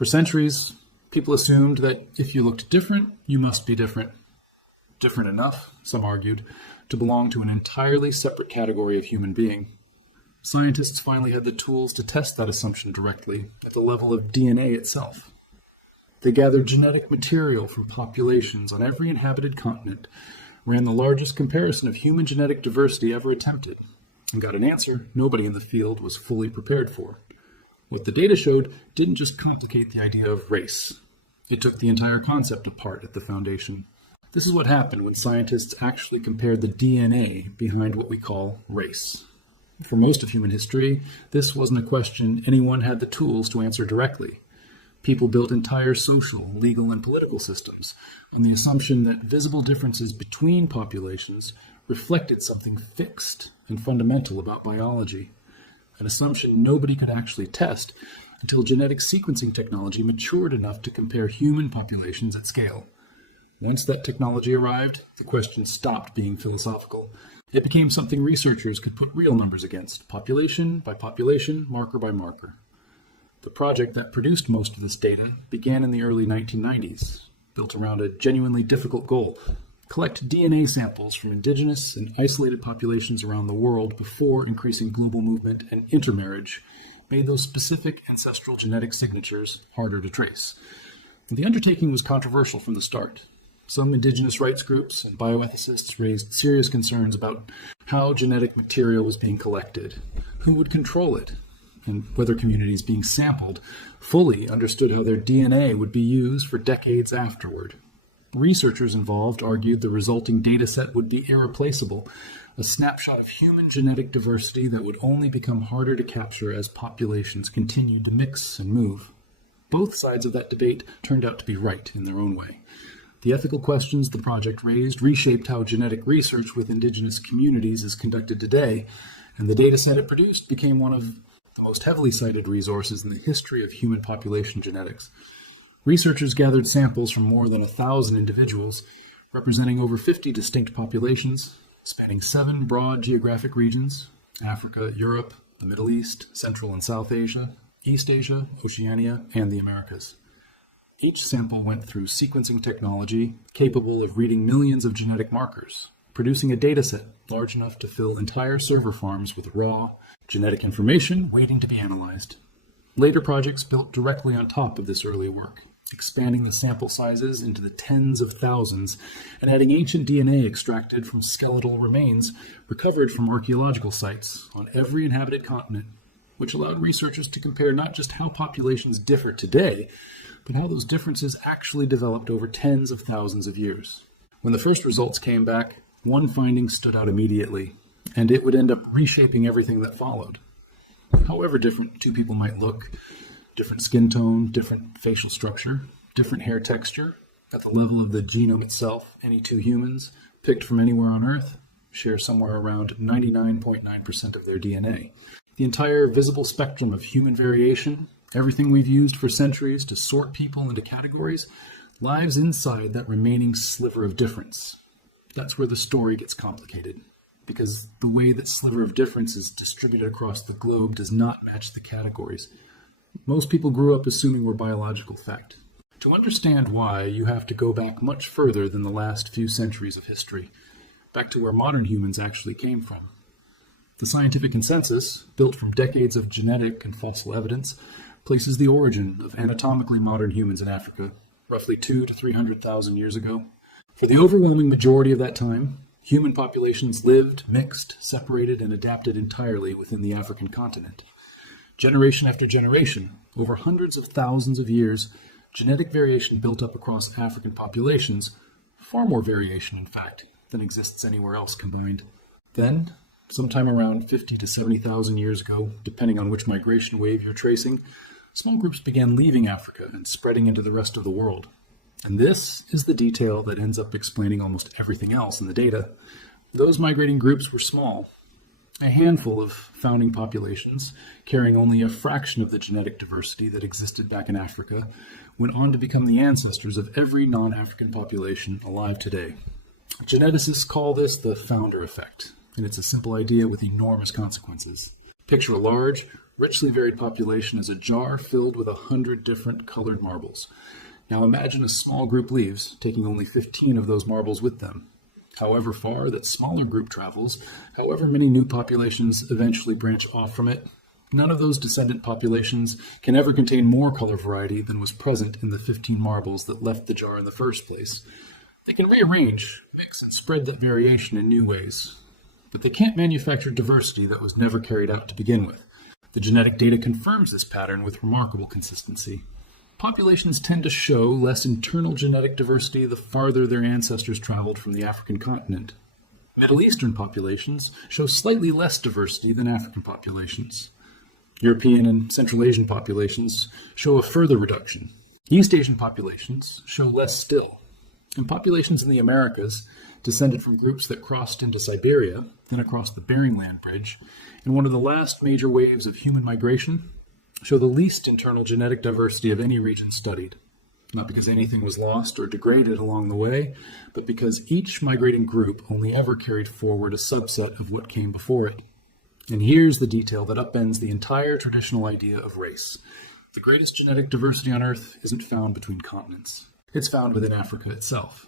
For centuries, people assumed that if you looked different, you must be different. Different enough, some argued, to belong to an entirely separate category of human being. Scientists finally had the tools to test that assumption directly at the level of DNA itself. They gathered genetic material from populations on every inhabited continent, ran the largest comparison of human genetic diversity ever attempted, and got an answer nobody in the field was fully prepared for. What the data showed didn't just complicate the idea of race. It took the entire concept apart at the foundation. This is what happened when scientists actually compared the DNA behind what we call race. For most of human history, this wasn't a question anyone had the tools to answer directly. People built entire social, legal, and political systems on the assumption that visible differences between populations reflected something fixed and fundamental about biology, an assumption nobody could actually test until genetic sequencing technology matured enough to compare human populations at scale. Once that technology arrived, the question stopped being philosophical. It became something researchers could put real numbers against, population by population, marker by marker. The project that produced most of this data began in the early 1990s, built around a genuinely difficult goal: collect DNA samples from indigenous and isolated populations around the world before increasing global movement and intermarriage made those specific ancestral genetic signatures harder to trace. The undertaking was controversial from the start. Some indigenous rights groups and bioethicists raised serious concerns about how genetic material was being collected, who would control it, and whether communities being sampled fully understood how their DNA would be used for decades afterward. Researchers involved argued the resulting data set would be irreplaceable, a snapshot of human genetic diversity that would only become harder to capture as populations continued to mix and move. Both sides of that debate turned out to be right in their own way. The ethical questions the project raised reshaped how genetic research with indigenous communities is conducted today, and the data set it produced became one of the most heavily cited resources in the history of human population genetics. Researchers gathered samples from more than 1,000 individuals, representing over 50 distinct populations, spanning 7 broad geographic regions: Africa, Europe, the Middle East, Central and South Asia, East Asia, Oceania, and the Americas. Each sample went through sequencing technology capable of reading millions of genetic markers, producing a dataset large enough to fill entire server farms with raw, genetic information waiting to be analyzed. Later projects built directly on top of this early work, expanding the sample sizes into the tens of thousands and adding ancient DNA extracted from skeletal remains recovered from archaeological sites on every inhabited continent, which allowed researchers to compare not just how populations differ today, but how those differences actually developed over tens of thousands of years. When the first results came back, one finding stood out immediately, and it would end up reshaping everything that followed. However different two people might look, different skin tone, different facial structure, different hair texture, at the level of the genome itself, any two humans, picked from anywhere on Earth, share somewhere around 99.9% of their DNA. The entire visible spectrum of human variation, everything we've used for centuries to sort people into categories, lies inside that remaining sliver of difference. That's where the story gets complicated, because the way that sliver of difference is distributed across the globe does not match the categories. Most people grew up assuming we're biological fact. To understand why, you have to go back much further than the last few centuries of history, back to where modern humans actually came from. The scientific consensus, built from decades of genetic and fossil evidence, places the origin of anatomically modern humans in Africa, roughly 200,000 to 300,000 years ago. For the overwhelming majority of that time, human populations lived, mixed, separated, and adapted entirely within the African continent. Generation after generation, over hundreds of thousands of years, genetic variation built up across African populations, far more variation, in fact, than exists anywhere else combined. Then, sometime around 50 to 70,000 years ago, depending on which migration wave you're tracing, small groups began leaving Africa and spreading into the rest of the world. And this is the detail that ends up explaining almost everything else in the data. Those migrating groups were small. A handful of founding populations, carrying only a fraction of the genetic diversity that existed back in Africa, went on to become the ancestors of every non-African population alive today. Geneticists call this the founder effect, and it's a simple idea with enormous consequences. Picture a large, Richly varied population is a jar filled with 100 different colored marbles. Now imagine a small group leaves, taking only 15 of those marbles with them. However far that smaller group travels, however many new populations eventually branch off from it, none of those descendant populations can ever contain more color variety than was present in the 15 marbles that left the jar in the first place. They can rearrange, mix, and spread that variation in new ways, but they can't manufacture diversity that was never carried out to begin with. The genetic data confirms this pattern with remarkable consistency. Populations tend to show less internal genetic diversity the farther their ancestors traveled from the African continent. Middle Eastern populations show slightly less diversity than African populations. European and Central Asian populations show a further reduction. East Asian populations show less still. And populations in the Americas, descended from groups that crossed into Siberia, then across the Bering Land Bridge, in one of the last major waves of human migration, show the least internal genetic diversity of any region studied. Not because anything was lost or degraded along the way, but because each migrating group only ever carried forward a subset of what came before it. And here's the detail that upends the entire traditional idea of race. The greatest genetic diversity on Earth isn't found between continents. It's found within Africa itself.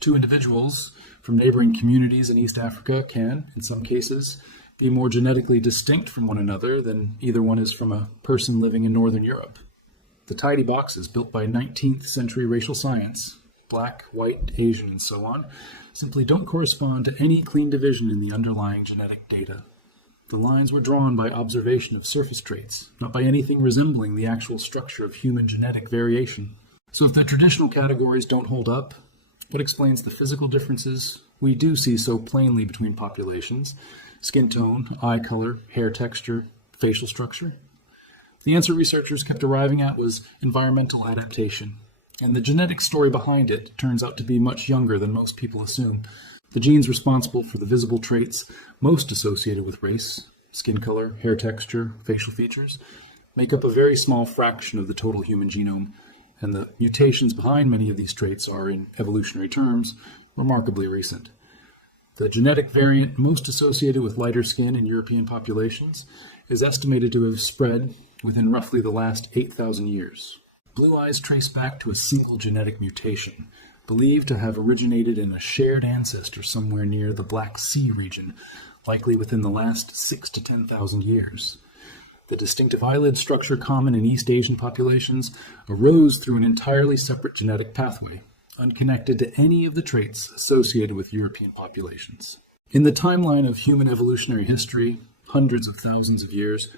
Two individuals from neighboring communities in East Africa can, in some cases, be more genetically distinct from one another than either one is from a person living in Northern Europe. The tidy boxes built by 19th century racial science, black, white, Asian, and so on, simply don't correspond to any clean division in the underlying genetic data. The lines were drawn by observation of surface traits, not by anything resembling the actual structure of human genetic variation. So if the traditional categories don't hold up, what explains the physical differences we do see so plainly between populations? Skin tone, eye color, hair texture, facial structure? The answer researchers kept arriving at was environmental adaptation, and the genetic story behind it turns out to be much younger than most people assume. The genes responsible for the visible traits most associated with race, skin color, hair texture, facial features, make up a very small fraction of the total human genome, and the mutations behind many of these traits are, in evolutionary terms, remarkably recent. The genetic variant most associated with lighter skin in European populations is estimated to have spread within roughly the last 8,000 years. Blue eyes trace back to a single genetic mutation, believed to have originated in a shared ancestor somewhere near the Black Sea region, likely within the last 6,000 to 10,000 years. The distinctive eyelid structure common in East Asian populations arose through an entirely separate genetic pathway, unconnected to any of the traits associated with European populations. In the timeline of human evolutionary history, hundreds of thousands of years,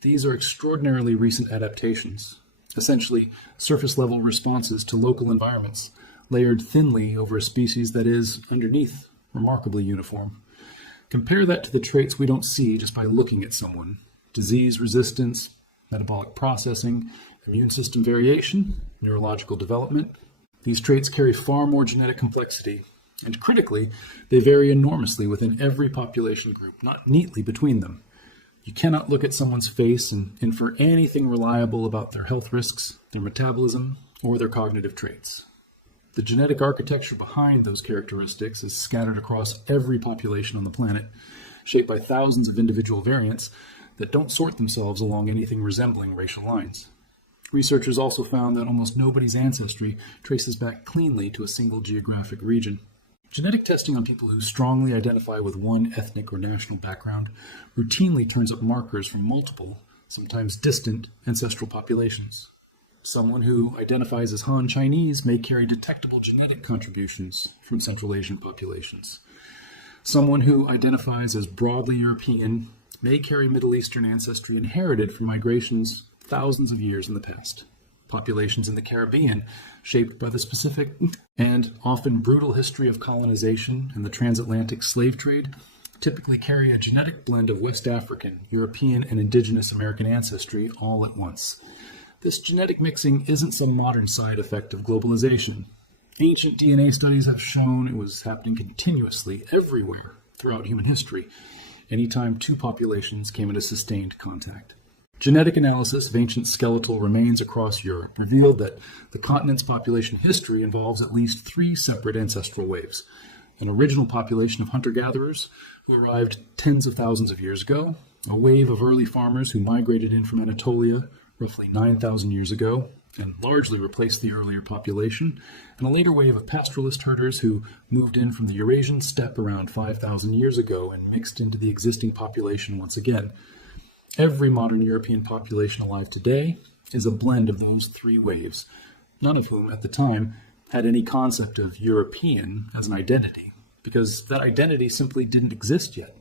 these are extraordinarily recent adaptations, essentially surface-level responses to local environments, layered thinly over a species that is, underneath, remarkably uniform. Compare that to the traits we don't see just by looking at someone: disease resistance, metabolic processing, immune system variation, neurological development. These traits carry far more genetic complexity, and critically, they vary enormously within every population group, not neatly between them. You cannot look at someone's face and infer anything reliable about their health risks, their metabolism, or their cognitive traits. The genetic architecture behind those characteristics is scattered across every population on the planet, shaped by thousands of individual variants that don't sort themselves along anything resembling racial lines. Researchers also found that almost nobody's ancestry traces back cleanly to a single geographic region. Genetic testing on people who strongly identify with one ethnic or national background routinely turns up markers from multiple, sometimes distant, ancestral populations. Someone who identifies as Han Chinese may carry detectable genetic contributions from Central Asian populations. Someone who identifies as broadly European may carry Middle Eastern ancestry inherited from migrations thousands of years in the past. Populations in the Caribbean, shaped by the specific and often brutal history of colonization and the transatlantic slave trade, typically carry a genetic blend of West African, European, and indigenous American ancestry all at once. This genetic mixing isn't some modern side effect of globalization. Ancient DNA studies have shown it was happening continuously everywhere throughout human history, anytime two populations came into sustained contact. Genetic analysis of ancient skeletal remains across Europe revealed that the continent's population history involves at least 3 separate ancestral waves: an original population of hunter-gatherers who arrived tens of thousands of years ago, A wave of early farmers who migrated in from Anatolia roughly 9,000 years ago and largely replaced the earlier population, and a later wave of pastoralist herders who moved in from the Eurasian steppe around 5,000 years ago and mixed into the existing population once again. Every modern European population alive today is a blend of those three waves, none of whom at the time had any concept of European as an identity, because that identity simply didn't exist yet.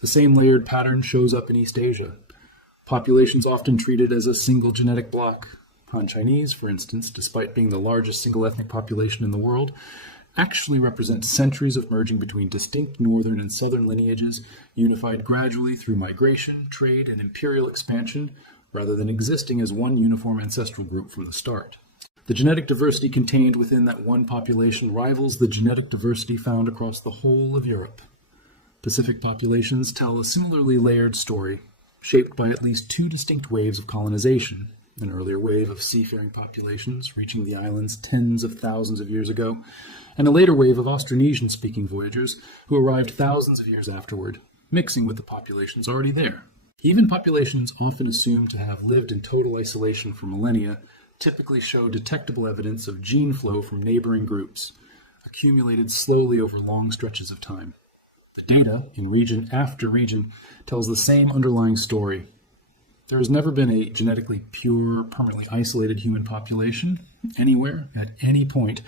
The same layered pattern shows up in East Asia. Populations often treated as a single genetic block. Han Chinese, for instance, despite being the largest single ethnic population in the world, actually represent centuries of merging between distinct northern and southern lineages, unified gradually through migration, trade, and imperial expansion, rather than existing as one uniform ancestral group from the start. The genetic diversity contained within that one population rivals the genetic diversity found across the whole of Europe. Pacific populations tell a similarly layered story, shaped by at least two distinct waves of colonization. An earlier wave of seafaring populations reaching the islands tens of thousands of years ago, and a later wave of Austronesian-speaking voyagers who arrived thousands of years afterward, mixing with the populations already there. Even populations often assumed to have lived in total isolation for millennia typically show detectable evidence of gene flow from neighboring groups, accumulated slowly over long stretches of time. The data, in region after region, tells the same underlying story. There has never been a genetically pure, permanently isolated human population anywhere, at any point,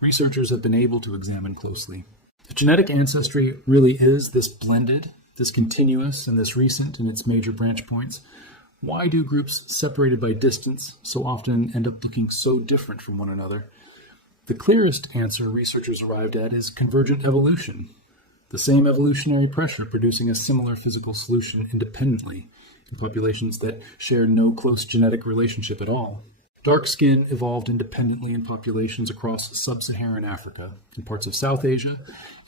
researchers have been able to examine closely. If genetic ancestry really is this blended, this continuous, and this recent in its major branch points, why do groups separated by distance so often end up looking so different from one another? The clearest answer researchers arrived at is convergent evolution, the same evolutionary pressure producing a similar physical solution independently in populations that share no close genetic relationship at all. Dark skin evolved independently in populations across sub-Saharan Africa, in parts of South Asia,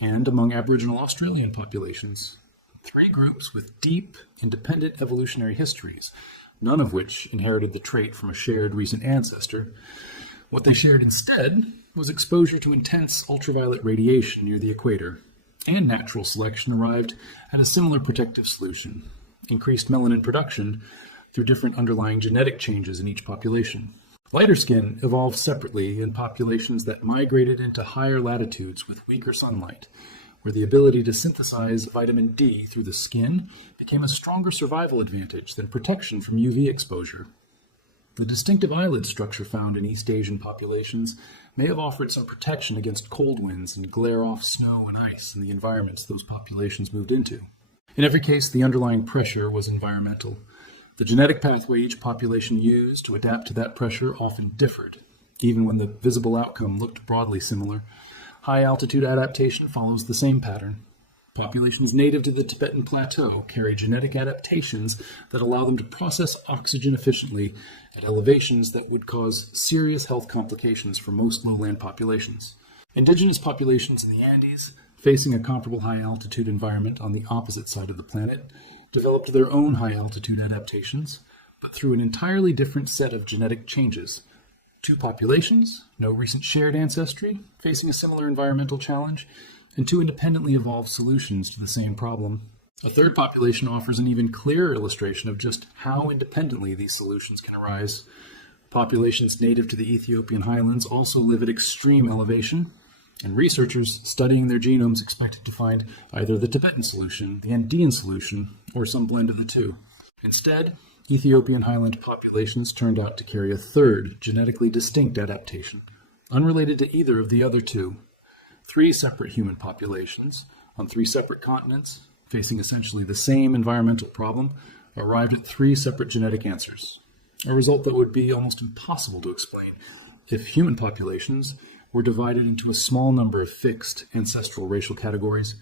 and among Aboriginal Australian populations. Three groups with deep, independent evolutionary histories, none of which inherited the trait from a shared recent ancestor. What they shared instead was exposure to intense ultraviolet radiation near the equator, and natural selection arrived at a similar protective solution, increased melanin production through different underlying genetic changes in each population. Lighter skin evolved separately in populations that migrated into higher latitudes with weaker sunlight, where the ability to synthesize vitamin D through the skin became a stronger survival advantage than protection from UV exposure. The distinctive eyelid structure found in East Asian populations may have offered some protection against cold winds and glare-off snow and ice in the environments those populations moved into. In every case, the underlying pressure was environmental. The genetic pathway each population used to adapt to that pressure often differed, even when the visible outcome looked broadly similar. High-altitude adaptation follows the same pattern. Populations native to the Tibetan Plateau carry genetic adaptations that allow them to process oxygen efficiently at elevations that would cause serious health complications for most lowland populations. Indigenous populations in the Andes, facing a comparable high-altitude environment on the opposite side of the planet, developed their own high-altitude adaptations, but through an entirely different set of genetic changes. Two populations, no recent shared ancestry, facing a similar environmental challenge, and two independently evolved solutions to the same problem. A third population offers an even clearer illustration of just how independently these solutions can arise. Populations native to the Ethiopian highlands also live at extreme elevation, and researchers studying their genomes expected to find either the Tibetan solution, the Andean solution, or some blend of the two. Instead, Ethiopian highland populations turned out to carry a third, genetically distinct adaptation, unrelated to either of the other two. Three separate human populations, on three separate continents, facing essentially the same environmental problem, arrived at three separate genetic answers, a result that would be almost impossible to explain if human populations were divided into a small number of fixed ancestral racial categories,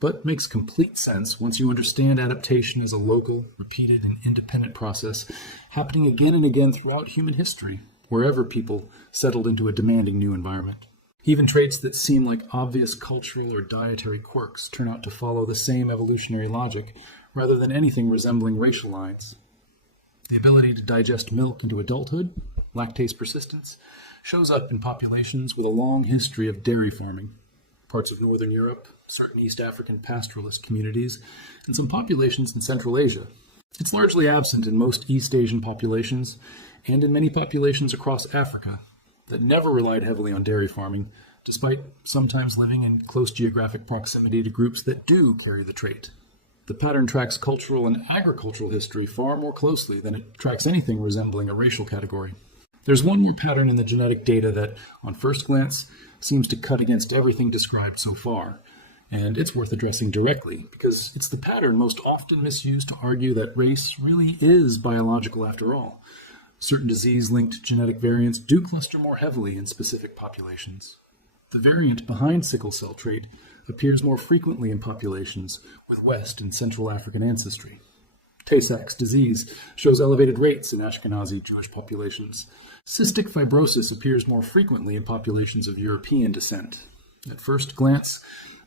but makes complete sense once you understand adaptation as a local, repeated, and independent process happening again and again throughout human history, wherever people settled into a demanding new environment. Even traits that seem like obvious cultural or dietary quirks turn out to follow the same evolutionary logic, rather than anything resembling racial lines. The ability to digest milk into adulthood, lactase persistence, shows up in populations with a long history of dairy farming. Parts of Northern Europe, certain East African pastoralist communities, and some populations in Central Asia. It's largely absent in most East Asian populations and in many populations across Africa that never relied heavily on dairy farming, despite sometimes living in close geographic proximity to groups that do carry the trait. The pattern tracks cultural and agricultural history far more closely than it tracks anything resembling a racial category. There's one more pattern in the genetic data that, on first glance, seems to cut against everything described so far, and it's worth addressing directly because it's the pattern most often misused to argue that race really is biological after all. Certain disease-linked genetic variants do cluster more heavily in specific populations. The variant behind sickle cell trait appears more frequently in populations with West and Central African ancestry. Tay-Sachs disease shows elevated rates in Ashkenazi Jewish populations. Cystic fibrosis appears more frequently in populations of European descent. At first glance,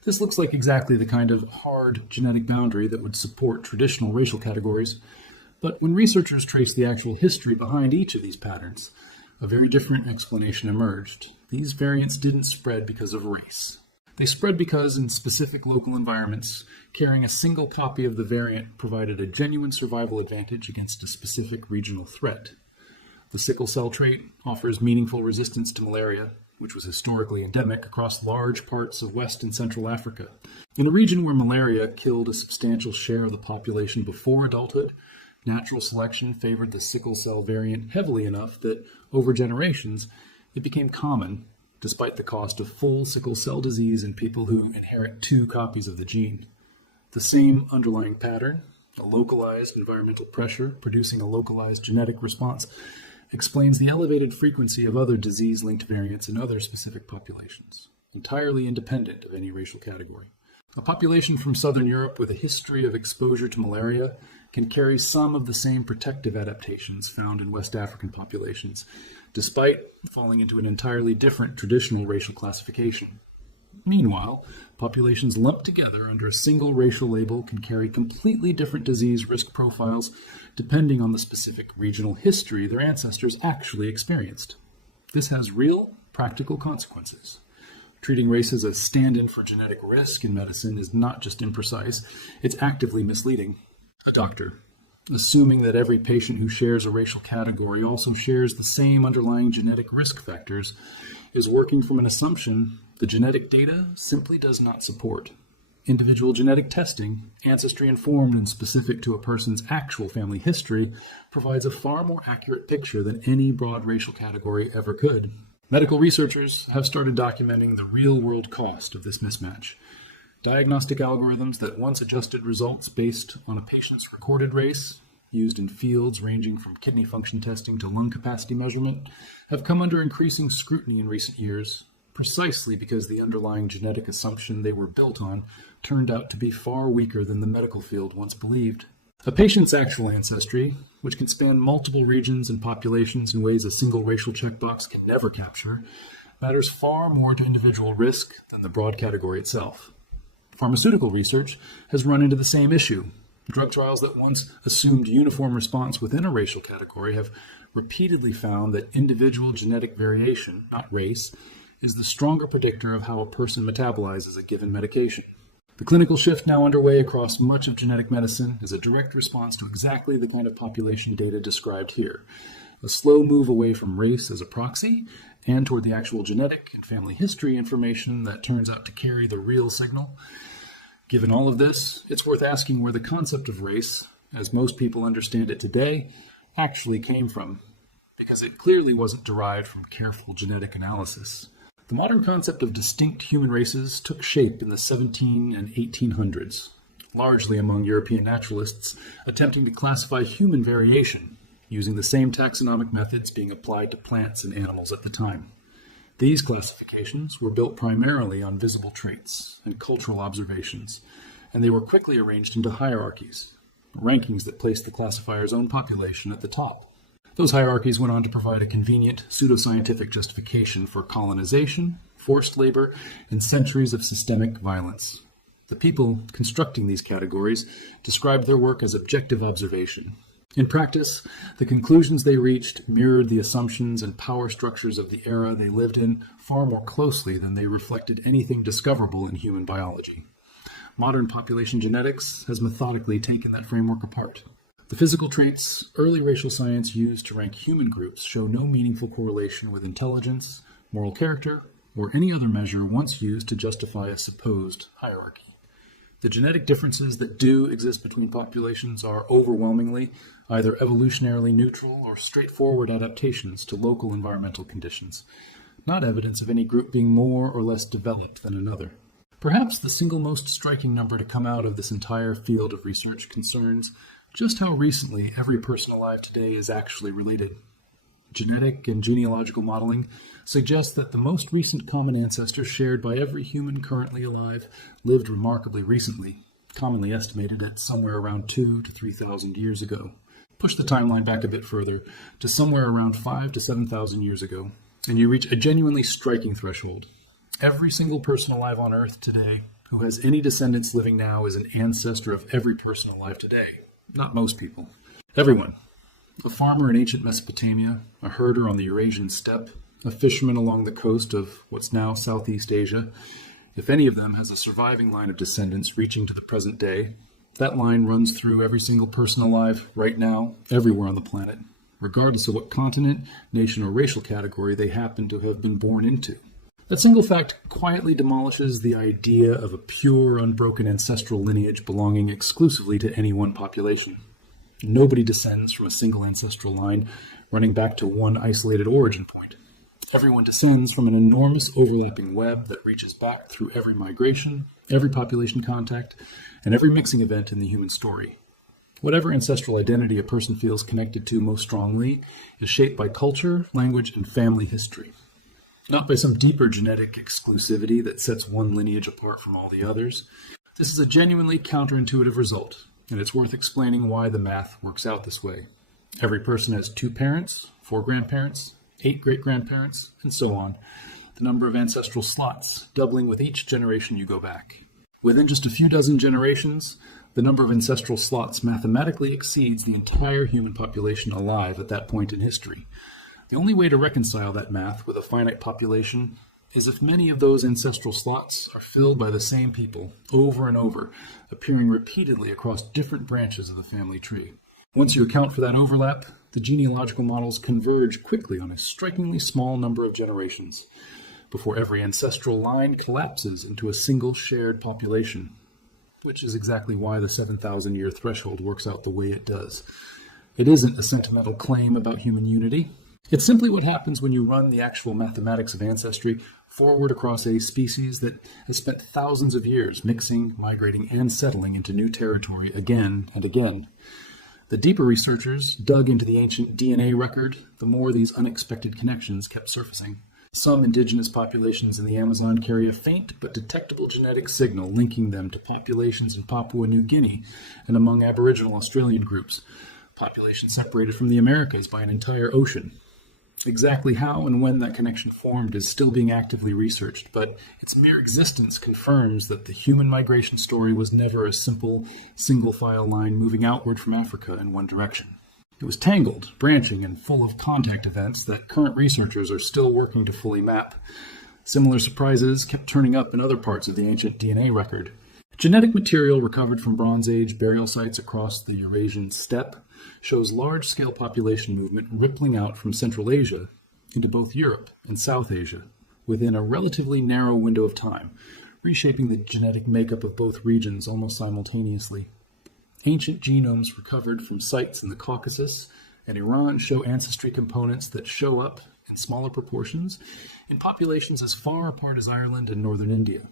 this looks like exactly the kind of hard genetic boundary that would support traditional racial categories. But when researchers traced the actual history behind each of these patterns, a very different explanation emerged. These variants didn't spread because of race. They spread because, in specific local environments, carrying a single copy of the variant provided a genuine survival advantage against a specific regional threat. The sickle cell trait offers meaningful resistance to malaria, which was historically endemic across large parts of West and Central Africa. In a region where malaria killed a substantial share of the population before adulthood, natural selection favored the sickle cell variant heavily enough that, over generations, it became common, despite the cost of full sickle cell disease in people who inherit 2 copies of the gene. The same underlying pattern, a localized environmental pressure producing a localized genetic response, explains the elevated frequency of other disease-linked variants in other specific populations, entirely independent of any racial category. A population from Southern Europe with a history of exposure to malaria can carry some of the same protective adaptations found in West African populations, despite falling into an entirely different traditional racial classification. Meanwhile, populations lumped together under a single racial label can carry completely different disease risk profiles depending on the specific regional history their ancestors actually experienced. This has real, practical consequences. Treating race as a stand-in for genetic risk in medicine is not just imprecise, it's actively misleading. A doctor, assuming that every patient who shares a racial category also shares the same underlying genetic risk factors, is working from an assumption the genetic data simply does not support. Individual genetic testing, ancestry-informed and specific to a person's actual family history, provides a far more accurate picture than any broad racial category ever could. Medical researchers have started documenting the real-world cost of this mismatch. Diagnostic algorithms that once adjusted results based on a patient's recorded race, used in fields ranging from kidney function testing to lung capacity measurement, have come under increasing scrutiny in recent years, precisely because the underlying genetic assumption they were built on turned out to be far weaker than the medical field once believed. A patient's actual ancestry, which can span multiple regions and populations in ways a single racial checkbox can never capture, matters far more to individual risk than the broad category itself. Pharmaceutical research has run into the same issue. Drug trials that once assumed uniform response within a racial category have repeatedly found that individual genetic variation, not race, is the stronger predictor of how a person metabolizes a given medication. The clinical shift now underway across much of genetic medicine is a direct response to exactly the kind of population data described here. A slow move away from race as a proxy and toward the actual genetic and family history information that turns out to carry the real signal. Given all of this, it's worth asking where the concept of race, as most people understand it today, actually came from, because it clearly wasn't derived from careful genetic analysis. The modern concept of distinct human races took shape in the 1700s and 1800s, largely among European naturalists attempting to classify human variation, using the same taxonomic methods being applied to plants and animals at the time. These classifications were built primarily on visible traits and cultural observations, and they were quickly arranged into hierarchies, rankings that placed the classifier's own population at the top. Those hierarchies went on to provide a convenient pseudoscientific justification for colonization, forced labor, and centuries of systemic violence. The people constructing these categories described their work as objective observation. In practice, the conclusions they reached mirrored the assumptions and power structures of the era they lived in far more closely than they reflected anything discoverable in human biology. Modern population genetics has methodically taken that framework apart. The physical traits early racial science used to rank human groups show no meaningful correlation with intelligence, moral character, or any other measure once used to justify a supposed hierarchy. The genetic differences that do exist between populations are overwhelmingly either evolutionarily neutral or straightforward adaptations to local environmental conditions, not evidence of any group being more or less developed than another. Perhaps the single most striking number to come out of this entire field of research concerns just how recently every person alive today is actually related. Genetic and genealogical modeling suggests that the most recent common ancestor shared by every human currently alive lived remarkably recently, commonly estimated at somewhere around 2,000 to 3,000 years ago. Push the timeline back a bit further to somewhere around 5,000 to 7,000 years ago, and you reach a genuinely striking threshold. Every single person alive on Earth today who has any descendants living now is an ancestor of every person alive today. Not most people. Everyone. A farmer in ancient Mesopotamia, a herder on the Eurasian steppe, a fisherman along the coast of what's now Southeast Asia. If any of them has a surviving line of descendants reaching to the present day, that line runs through every single person alive right now, everywhere on the planet, regardless of what continent, nation, or racial category they happen to have been born into. That single fact quietly demolishes the idea of a pure, unbroken ancestral lineage belonging exclusively to any one population. Nobody descends from a single ancestral line running back to one isolated origin point. Everyone descends from an enormous overlapping web that reaches back through every migration, every population contact, and every mixing event in the human story. Whatever ancestral identity a person feels connected to most strongly is shaped by culture, language, and family history. Not by some deeper genetic exclusivity that sets one lineage apart from all the others. This is a genuinely counterintuitive result, and it's worth explaining why the math works out this way. Every person has 2 parents, 4 grandparents, 8 great-grandparents, and so on. The number of ancestral slots doubling with each generation you go back. Within just a few dozen generations, the number of ancestral slots mathematically exceeds the entire human population alive at that point in history. The only way to reconcile that math with a finite population is if many of those ancestral slots are filled by the same people over and over, appearing repeatedly across different branches of the family tree. Once you account for that overlap, the genealogical models converge quickly on a strikingly small number of generations, before every ancestral line collapses into a single shared population, which is exactly why the 7,000-year threshold works out the way it does. It isn't a sentimental claim about human unity. It's simply what happens when you run the actual mathematics of ancestry forward across a species that has spent thousands of years mixing, migrating, and settling into new territory again and again. The deeper researchers dug into the ancient DNA record, the more these unexpected connections kept surfacing. Some indigenous populations in the Amazon carry a faint but detectable genetic signal linking them to populations in Papua New Guinea and among Aboriginal Australian groups, populations separated from the Americas by an entire ocean. Exactly how and when that connection formed is still being actively researched, but its mere existence confirms that the human migration story was never a simple, single-file line moving outward from Africa in one direction. It was tangled, branching, and full of contact events that current researchers are still working to fully map. Similar surprises kept turning up in other parts of the ancient DNA record. Genetic material recovered from Bronze Age burial sites across the Eurasian steppe shows large-scale population movement rippling out from Central Asia into both Europe and South Asia within a relatively narrow window of time, reshaping the genetic makeup of both regions almost simultaneously. Ancient genomes recovered from sites in the Caucasus and Iran show ancestry components that show up in smaller proportions in populations as far apart as Ireland and northern India.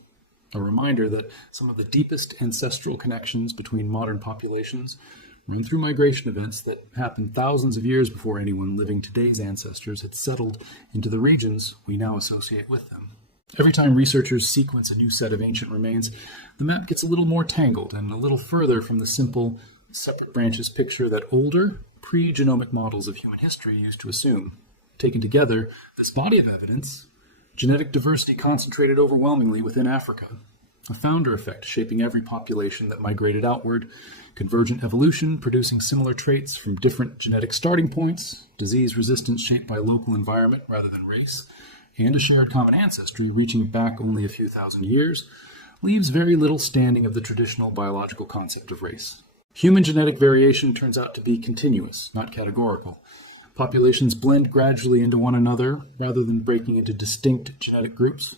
A reminder that some of the deepest ancestral connections between modern populations run through migration events that happened thousands of years before anyone living today's ancestors had settled into the regions we now associate with them. Every time researchers sequence a new set of ancient remains, the map gets a little more tangled and a little further from the simple, separate branches picture that older, pre-genomic models of human history used to assume. Taken together, this body of evidence, genetic diversity concentrated overwhelmingly within Africa, a founder effect shaping every population that migrated outward, convergent evolution producing similar traits from different genetic starting points, disease resistance shaped by local environment rather than race, and a shared common ancestry reaching back only a few thousand years, leaves very little standing of the traditional biological concept of race. Human genetic variation turns out to be continuous, not categorical. Populations blend gradually into one another rather than breaking into distinct genetic groups.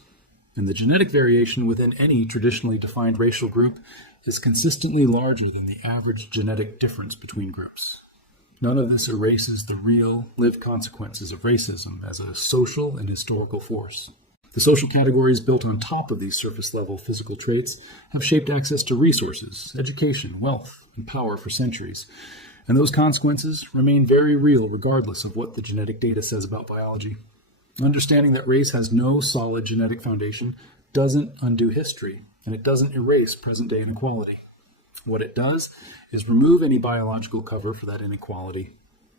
And the genetic variation within any traditionally defined racial group is consistently larger than the average genetic difference between groups. None of this erases the real, lived consequences of racism as a social and historical force. The social categories built on top of these surface-level physical traits have shaped access to resources, education, wealth, and power for centuries. And those consequences remain very real regardless of what the genetic data says about biology. Understanding that race has no solid genetic foundation doesn't undo history, and it doesn't erase present-day inequality. What it does is remove any biological cover for that inequality.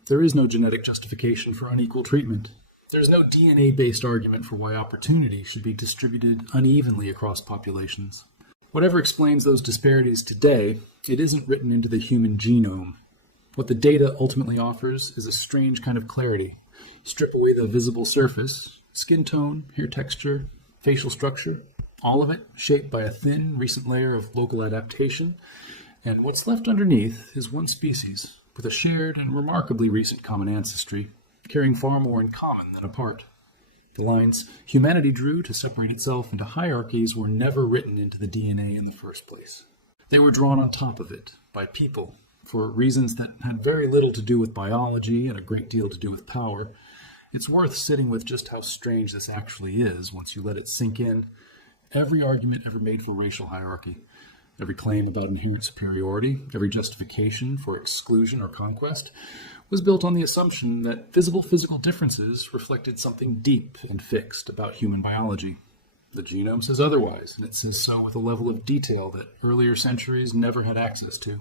There is no genetic justification for unequal treatment. There is no DNA-based argument for why opportunity should be distributed unevenly across populations. Whatever explains those disparities today, it isn't written into the human genome. What the data ultimately offers is a strange kind of clarity. Strip away the visible surface, skin tone, hair texture, facial structure, all of it shaped by a thin, recent layer of local adaptation, and what's left underneath is one species with a shared and remarkably recent common ancestry, carrying far more in common than apart. The lines humanity drew to separate itself into hierarchies were never written into the DNA in the first place. They were drawn on top of it by people for reasons that had very little to do with biology and a great deal to do with power. It's worth sitting with just how strange this actually is once you let it sink in. Every argument ever made for racial hierarchy, every claim about inherent superiority, every justification for exclusion or conquest, was built on the assumption that visible physical differences reflected something deep and fixed about human biology. The genome says otherwise, and it says so with a level of detail that earlier centuries never had access to.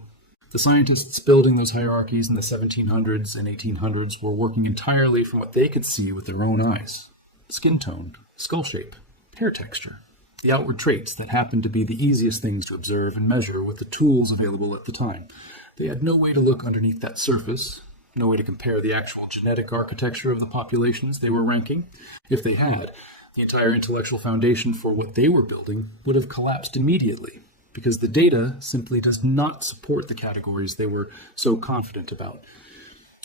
The scientists building those hierarchies in the 1700s and 1800s were working entirely from what they could see with their own eyes. Skin tone, skull shape, hair texture, the outward traits that happened to be the easiest things to observe and measure with the tools available at the time. They had no way to look underneath that surface, no way to compare the actual genetic architecture of the populations they were ranking. If they had, the entire intellectual foundation for what they were building would have collapsed immediately, because the data simply does not support the categories they were so confident about.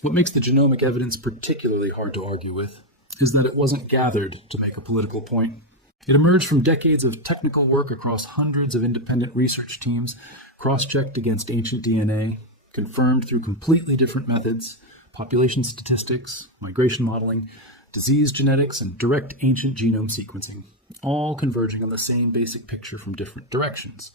What makes the genomic evidence particularly hard to argue with is that it wasn't gathered to make a political point. It emerged from decades of technical work across hundreds of independent research teams, cross-checked against ancient DNA, confirmed through completely different methods, population statistics, migration modeling, disease genetics, and direct ancient genome sequencing, all converging on the same basic picture from different directions.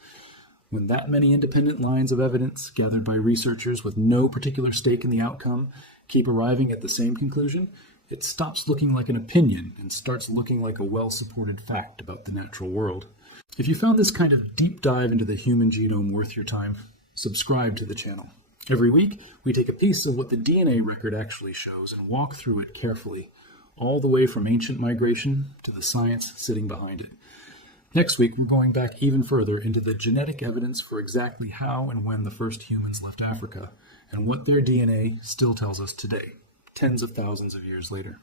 When that many independent lines of evidence, gathered by researchers with no particular stake in the outcome, keep arriving at the same conclusion, it stops looking like an opinion and starts looking like a well-supported fact about the natural world. If you found this kind of deep dive into the human genome worth your time, subscribe to the channel. Every week, we take a piece of what the DNA record actually shows and walk through it carefully, all the way from ancient migration to the science sitting behind it. Next week, we're going back even further into the genetic evidence for exactly how and when the first humans left Africa, and what their DNA still tells us today, tens of thousands of years later.